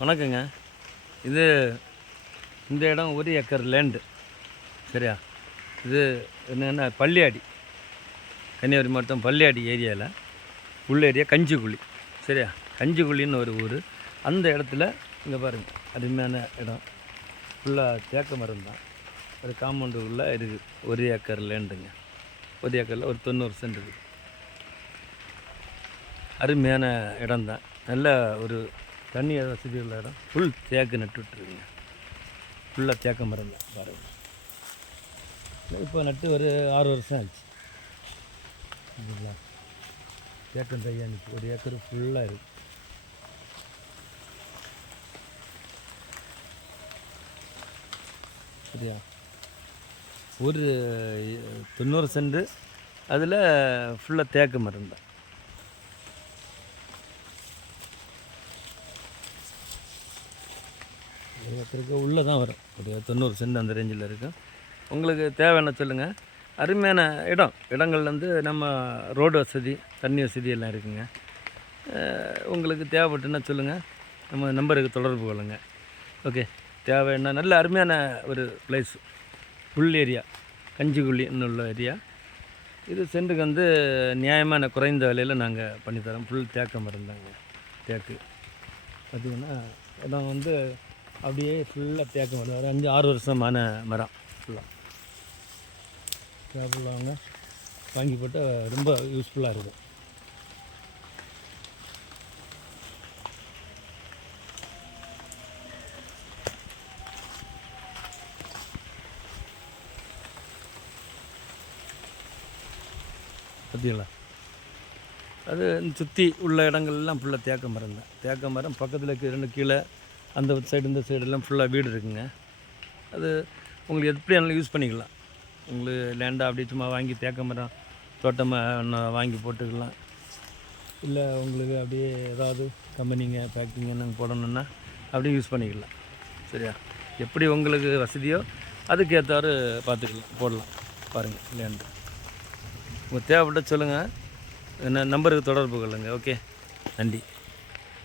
வணக்கங்க. இது இந்த இடம் 1 ஏக்கர் லேண்டு. சரியா? இது என்னென்னா பள்ளியாடி, கன்னியாகுமரி மாவட்டம் பள்ளியாடி ஏரியாவில் உள்ள ஏரியா கஞ்சிக்குழி. சரியா? கஞ்சிக்குழின்னு ஒரு ஊர். அந்த இடத்துல இங்கே பாருங்கள், அருமையான இடம். ஃபுல்லாக தேக்க மரம் தான். ஒரு காம்பவுண்டு உள்ள இருக்குது. 1 ஏக்கர் லேண்டுங்க. 1 ஏக்கரில் ஒரு 90 சென்ட் இருக்குது. அருமையான இடம் தான். நல்ல ஒரு தண்ணி வசதி உள்ள இடம். ஃபுல் தேக்கு நட்டுவிட்டுருக்குங்க. ஃபுல்லாக தேக்க மரம் தான் பாருங்கள். இப்போ நட்டு ஒரு 6 வருஷம் ஆச்சு. இல்லைங்களா? தேக்கம் தையா நிற்கும். 1 ஏக்கர் ஃபுல்லாக இருக்குது. சரியா? ஒரு 90 சென்ட் அதில் ஃபுல்லாக தேக்கு மரம் தான். ஏக்கருக்கு உள்ளே தான் வரும். ஒரு 90 சென்ட் அந்த ரேஞ்சில் இருக்கும். உங்களுக்கு தேவையான சொல்லுங்கள். அருமையான இடங்கள் வந்து நம்ம ரோடு வசதி, தண்ணி வசதி எல்லாம் இருக்குங்க. உங்களுக்கு தேவைப்பட்டுன்னா சொல்லுங்கள். நம்ம நம்பருக்கு தொடர்பு கொள்ளுங்கள். ஓகே. தேவைன்னா நல்ல அருமையான ஒரு பிளேஸ். ஃபுல் ஏரியா கஞ்சிக்குழின்னு உள்ள ஏரியா. இது சென்ட்டுக்கு வந்து நியாயமான குறைந்த விலையில் நாங்கள் பண்ணித்தரோம். ஃபுல் தேக்க மரம் தாங்க. தேக்கு பார்த்திங்கன்னா இடம் வந்து அப்படியே ஃபுல்லாக தேக்க மரம். ஒரு 5-6 வருஷமான மரம் ஃபுல்லாக. தேவையில்லாங்க வாங்கி போட்டால் ரொம்ப யூஸ்ஃபுல்லாக இருக்கும். பார்த்தீங்களா? அது சுற்றி உள்ள இடங்கள்லாம் ஃபுல்லாக தேக்க மரம் தான். தேக்க மரம் பக்கத்தில் இருக்க 2 கீழே அந்த சைடு இந்த சைடெல்லாம் ஃபுல்லாக வீடு இருக்குங்க. அது உங்களுக்கு எப்படி வேணாலும் யூஸ் பண்ணிக்கலாம். உங்களுக்கு லேண்டாக அப்படி சும்மா வாங்கி தேக்க மரம் தோட்டமாக வாங்கி போட்டுக்கலாம். இல்லை உங்களுக்கு அப்படியே ஏதாவது கம்பெனிங்க பேக்கிங்க நாங்கள் போடணுன்னா அப்படியே யூஸ் பண்ணிக்கலாம். சரியா? எப்படி உங்களுக்கு வசதியோ அதுக்கு ஏற்றாரு பார்த்துக்கலாம், போடலாம். பாருங்கள் லேண்டு. உங்களுக்கு தேவைப்பட்ட சொல்லுங்கள். என்ன நம்பருக்கு தொடர்பு கொள்ளுங்கள். ஓகே, நன்றி.